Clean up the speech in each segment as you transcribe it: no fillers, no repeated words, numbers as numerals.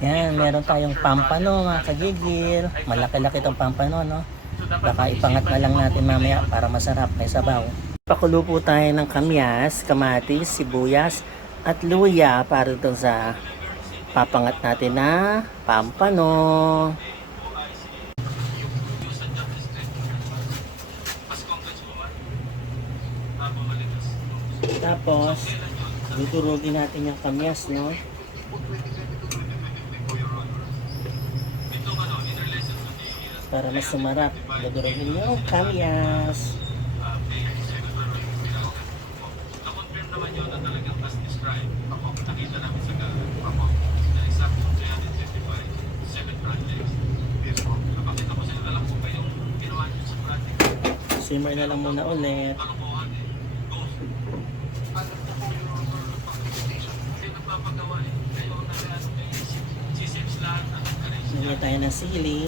Yan, meron tayong pampano mga kagigil. Malaki-laki itong pampano, no? Baka ipangat na lang natin mamaya para masarap, may sabaw. Pakulo po tayo ng kamyas, kamatis, sibuyas, at luya para doon sa papangat natin na pampano. Tapos, dudurugin natin yung kamyas, no? Para mas sumarap, dudurugin yung kamyas. Simmer na lang muna ulit. Nagyan tayo ng sili.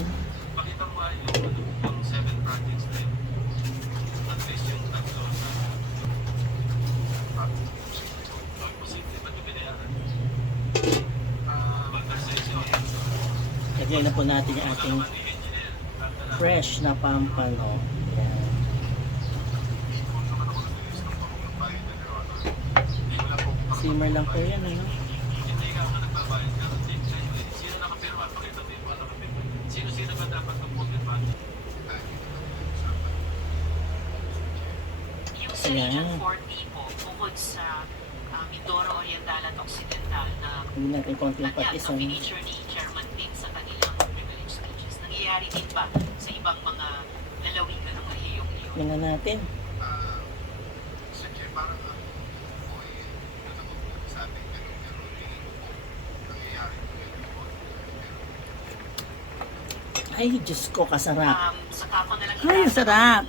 Lagyan na po natin yung ating fresh na pampano. Yan. Simmer lang po yan, ano? Sa Region 40 po, bukod sa Mindoro Oriental at Occidental na Hindi natin konting kanya patis. ng miniature ni Chairman Ting sa kanilang privilege speeches. Nangyayari din ba sa ibang mga lalawigan ng rehiyong-iyon? Tingnan natin. Ay, Diyos ko, kasarap. Sa kako na lang Ay, sarap.